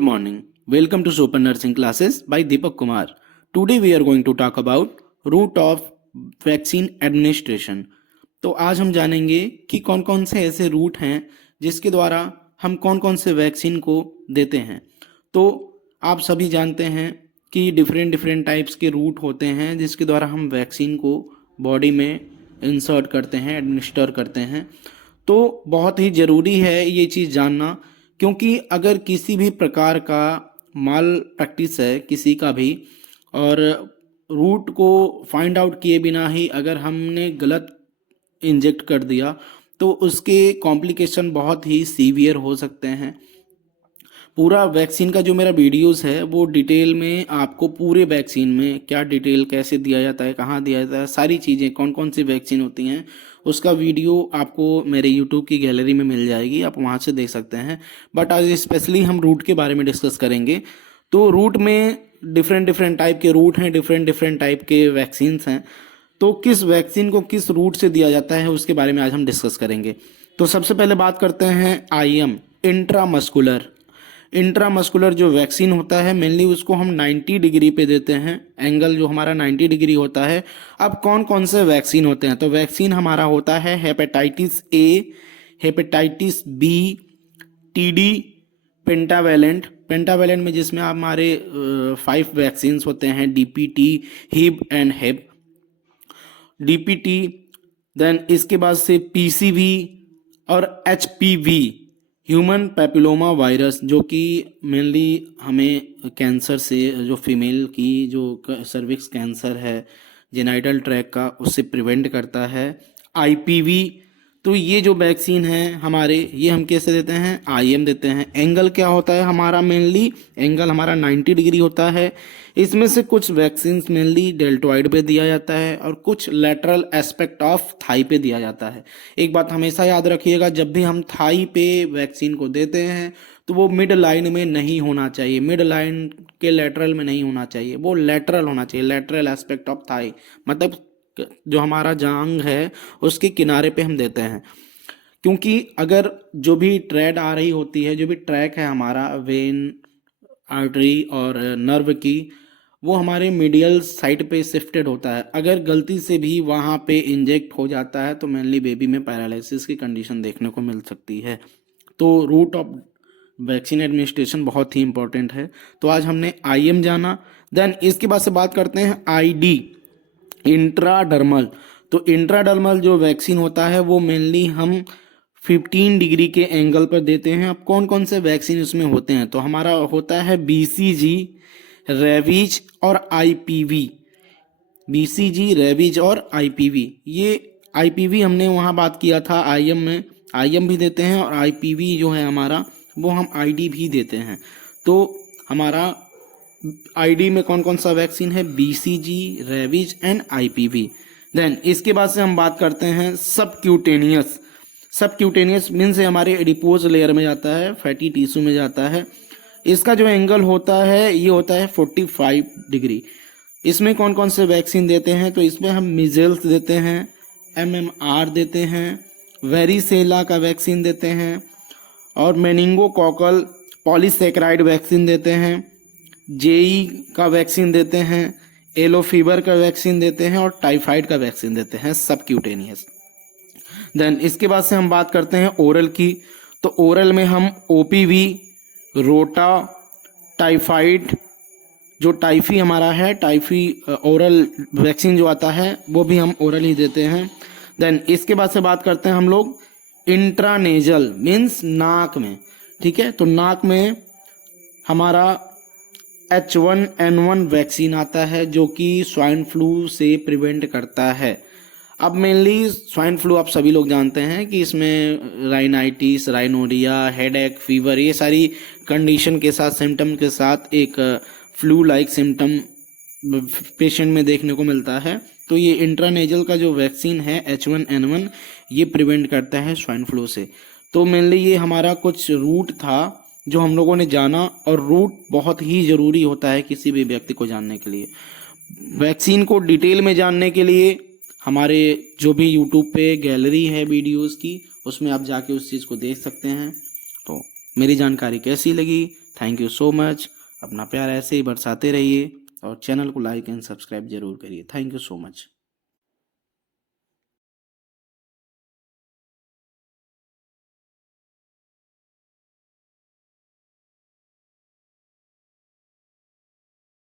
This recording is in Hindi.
Good morning. Welcome to Super Nursing Classes by Deepak Kumar. Today we are going to talk about route of vaccine administration. तो आज हम जानेंगे कि कौन कौन से ऐसे रूट हैं जिसके द्वारा हम कौन कौन से वैक्सीन को देते हैं। तो आप सभी जानते हैं कि डिफरेंट डिफरेंट टाइप्स के रूट होते हैं जिसके द्वारा हम वैक्सीन को बॉडी में इंसर्ट करते हैं, एडमिनिस्टर करते हैं। तो बहुत ही ज़रूरी है ये चीज़ जानना, क्योंकि अगर किसी भी प्रकार का माल प्रैक्टिस है किसी का भी, और रूट को फाइंड आउट किए बिना ही अगर हमने गलत इंजेक्ट कर दिया तो उसके कॉम्प्लिकेशन बहुत ही सीवियर हो सकते हैं। पूरा वैक्सीन का जो मेरा वीडियोस है वो डिटेल में आपको पूरे वैक्सीन में क्या डिटेल कैसे दिया जाता है, कहाँ दिया जाता है, सारी चीज़ें कौन कौन सी वैक्सीन होती हैं उसका वीडियो आपको मेरे यूट्यूब की गैलरी में मिल जाएगी, आप वहाँ से देख सकते हैं। बट आज स्पेशली हम रूट के बारे में डिस्कस करेंगे। तो रूट में डिफरेंट डिफरेंट टाइप के रूट हैं, डिफरेंट डिफरेंट टाइप के वैक्सीन्स हैं। तो किस वैक्सीन को किस रूट से दिया जाता है उसके बारे में आज हम डिस्कस करेंगे। तो सबसे पहले बात करते हैं IM, इंट्रामस्कुलर। इंट्रामस्कुलर जो वैक्सीन होता है मेनली उसको हम 90 डिग्री पे देते हैं, एंगल जो हमारा 90 डिग्री होता है। अब कौन कौन से वैक्सीन होते हैं, तो वैक्सीन हमारा होता है hepatitis A, hepatitis B, TD, pentavalent. Pentavalent में जिसमें हमारे 5 वैक्सीन्स होते हैं, DPT, Hib and Hep, DPT। Then इसके बाद से PCV और HPV, ह्यूमन पैपिलोमा वायरस, जो कि मेनली हमें कैंसर से, जो फीमेल की जो सर्विक्स कैंसर है जेनाइटल ट्रैक का, उससे प्रिवेंट करता है। IPV। तो ये जो वैक्सीन है हमारे, ये हम कैसे देते हैं, IM देते हैं। एंगल क्या होता है हमारा, मेनली एंगल हमारा 90 डिग्री होता है। इसमें से कुछ वैक्सीन मेनली डेल्टॉइड पे दिया जाता है और कुछ लेटरल एस्पेक्ट ऑफ थाई पे दिया जाता है। एक बात हमेशा याद रखिएगा, जब भी हम थाई पे वैक्सीन को देते हैं तो वो मिड लाइन में नहीं होना चाहिए, मिड लाइन के लेटरल में नहीं होना चाहिए, वो लेटरल होना चाहिए, लेटरल एस्पेक्ट ऑफ थाई, मतलब जो हमारा जांग है उसके किनारे पे हम देते हैं। क्योंकि अगर जो भी ट्रेड आ रही होती है, जो भी ट्रैक है हमारा वेन, आर्टरी और नर्व की, वो हमारे मीडियल साइड पे शिफ्टेड होता है। अगर गलती से भी वहाँ पे इंजेक्ट हो जाता है तो मेनली बेबी में पैरालिसिस की कंडीशन देखने को मिल सकती है। तो रूट ऑफ वैक्सीन एडमिनिस्ट्रेशन बहुत ही इंपॉर्टेंट है। तो आज हमने IM जाना। देन इसके बाद से बात करते हैं ID, इंट्राडर्मल। तो इंट्राडर्मल जो वैक्सीन होता है वो मेनली हम 15 डिग्री के एंगल पर देते हैं। अब कौन कौन से वैक्सीन उसमें होते हैं, तो हमारा होता है BCG, रेबीज और IPV। BCG, रेबीज और IPV। ये IPV हमने वहाँ बात किया था IM में, IM भी देते हैं, और IPV जो है हमारा वो हम ID भी देते हैं। तो हमारा ID में कौन कौन सा वैक्सीन है, BCG, rabies and IPV। Then इसके बाद से हम बात करते हैं सबक्यूटेनियस। सबक्यूटेनियस मीन से हमारे एडिपोज लेयर में जाता है, फैटी टिश्यू में जाता है। इसका जो एंगल होता है ये होता है 45 डिग्री। इसमें कौन कौन से वैक्सीन देते हैं, तो इसमें हम मिजेल्स देते हैं, MMR देते हैं, वेरिसेला का वैक्सीन देते हैं, और मेनिंगोकोकल पॉलीसेकेराइड वैक्सीन देते हैं, JE का वैक्सीन देते हैं, येलो फीवर का वैक्सीन देते हैं, और टाइफाइड का वैक्सीन देते हैं सबक्यूटेनियस। देन इसके बाद से हम बात करते हैं ओरल की। तो ओरल में हम OPV, रोटा, टाइफाइड, जो टाइफी हमारा है, टाइफी ओरल वैक्सीन जो आता है वो भी हम ओरल ही देते हैं। देन इसके बाद से बात करते हैं हम लोग इंट्रानेजल, मीन्स नाक में, ठीक है। तो नाक में हमारा H1N1 वैक्सीन आता है जो कि स्वाइन फ्लू से प्रिवेंट करता है। अब मेनली स्वाइन फ्लू आप सभी लोग जानते हैं कि इसमें राइनाइटिस, राइनोडिया, हेडेक, फीवर, ये सारी कंडीशन के साथ, सिम्टम के साथ एक फ्लू लाइक सिम्टम पेशेंट में देखने को मिलता है। तो ये इंट्रानेजल का जो वैक्सीन है H1N1, ये प्रिवेंट करता है स्वाइन फ्लू से। तो मेनली ये हमारा कुछ रूट था जो हम लोगों ने जाना, और रूट बहुत ही ज़रूरी होता है किसी भी व्यक्ति को जानने के लिए। वैक्सीन को डिटेल में जानने के लिए हमारे जो भी यूट्यूब पे गैलरी है वीडियोस की, उसमें आप जाके उस चीज़ को देख सकते हैं। तो मेरी जानकारी कैसी लगी, थैंक यू सो मच। अपना प्यार ऐसे ही बरसाते रहिए और चैनल को लाइक एंड सब्सक्राइब जरूर करिए। Thank you so much.